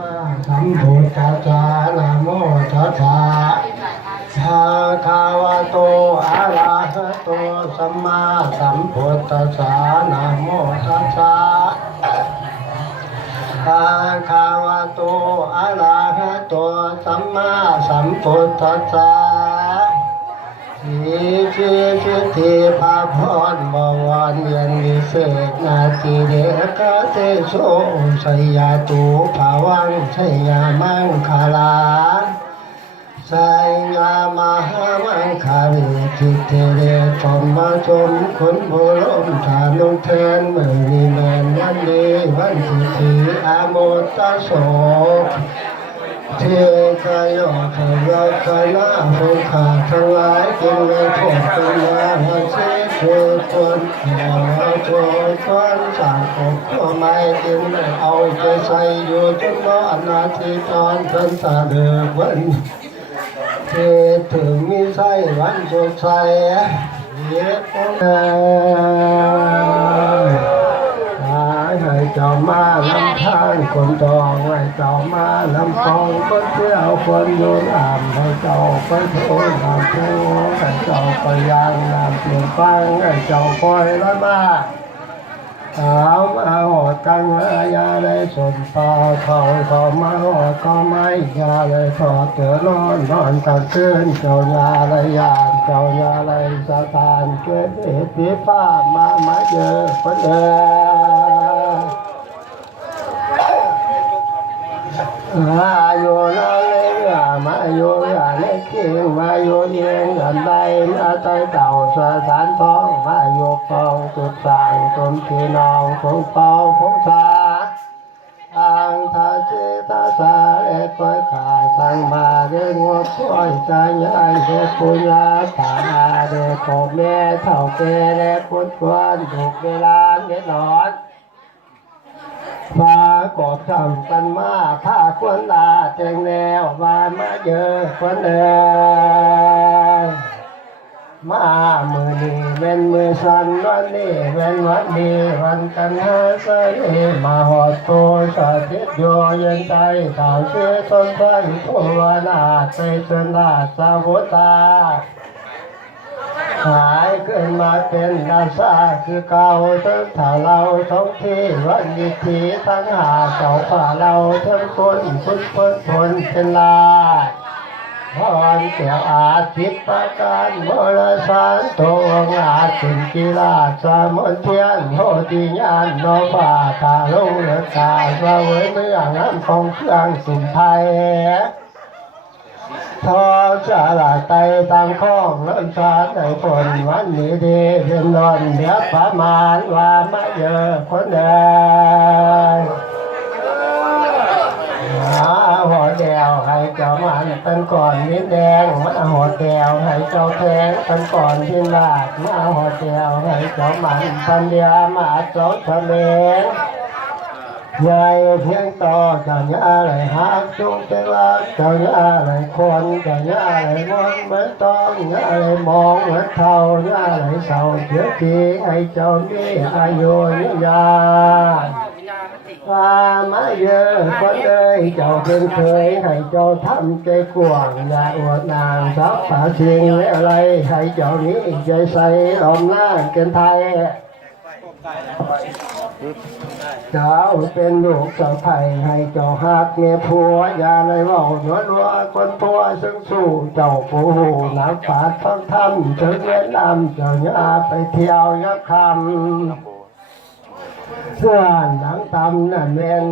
มาสัมพุทธัสสะนะโมตัสสะภะคะวะโตอะระหะโตสัมมาสัมพุทธัสสะนะโมตัสสะภะคะวะโตอะระหะโตสัมมาสัมพุทธัสสะสิทธิภาพรบวรเย็นวิเศษนาทีเดกเตโสสยาตุภาวังสยามังคาลาสยามหามังคาริจิตเทเรธรรมชมคนโบรมฐานุเทนเมื่อนิเมนวันดีวันที่สีอาโมตโสเทกายขยะขณะสงขาทั้งหลายเป็นในพวกเป็นมาหันเสคือคนเราโจคนสั่งของข้อไม้จึงได้เอาใจใส่อยู่จนว่าอนาทีตอนเป็นตาเดือวันเทถึงมีใส่วันสดใสเย็บให้เจ้ามาลำทานคนทองให้เจ้ามาลำฟองคนเที่ยวคนโยนอ่านให้เจ้าไปโทษน้ำผู้ให้เจ้าไปยางน้ำเปลี่ยนฟังให้เจ้าคอยร้อยมาเอามาหอดกันยาได้สนต่อเขามาหอดก็ไม่ยาเลยถอดเตือนนอนกลางคืนเจ้ายาเลยยานเจ้ายาเลยสถานเกิดเหตุที่ฟ้ามาเจอคนเดิมมาโยนาเลมาโยนาเลเก่งมาโยเย็นกันได้มาใจเต่าสถานท้องมาโยฟองสุดสั่งสมพี่น้องของเป่าของสาทางทาเจตาสาเอ็ดปอยขายทางมาเดินหัวปล่อยใจยายเด็กปุญญาตาเด็กพ่อแม่เท่าแก่และคนควนถูกเวลาเน็ดนอนฟ้ากอดทำกันมาถ้าควรลาแจงแนวมาเยอะคนเดิมมามือนี้เป็นมือสันวันนี้เป็นวันดีวันกันหาเสน่มาหอดโตสาธิตโยยันใจสาวเชื่อต้นพันโทวนาใจชนาสาวุตาหายขึ้นมาเป็นนาซาคือเก่าทั้งถ้าเราท้องที่วันดีทีทั้งหาเจ้าฝ่าเราทั้งคนเป็นลายพรเกี่ยวอาทิตย์ประการบริสารตัวงาถึงกีฬาสมนเทียนโหติญาณนฝ่าตาลงเลือดตาสะเวยเมื่อน้ำของเครื่องสุนไทยทอสาลาไตตามข้องน้ำชาในฝนวันนี้ดีเป็นนอนเดี๋ยวประมาณว่ามาเยอะคนเดินหัวแดวให้เจ้ามันเป็นก่อนนิ้นแดงมาหัวแดวให้เจ้าแทงเป็นก่อนที่ลาดมาหัวแดวให้เจ้ามันปัญญามาเจ้าทะเลใหญ่เพียงต่อจะย่าอะไรหักจุงเจริญจะย่าอะไรคนจะย่าอะไรมองเหมือนต้องย่าอะไรมองเหมือนเท่าย่าอะไรเศร้าเชื่อทีให้เจ้ามีอายุยาวว่ามาเยอะคนเอ้ยเจ้าเป็นเคยให้เจ้าทำใจกว้างอย่าอวดนางสับผาเชียงอะไรให้เจ้านี้ใจใส่ลมหน้าเกินไทยเจ้าเป็นลูกเจ้าไทยให้เจ้าหักเมียผัวอย่าเลยว่าหัวรัวคนผัวซึ่งสู้เจ้าผู้หูน้ำฝาดท้องทำถึงเวียนนำเจ้าหน้าไปเที่ยวยักคำเสื้อหนังตำนั่นเอง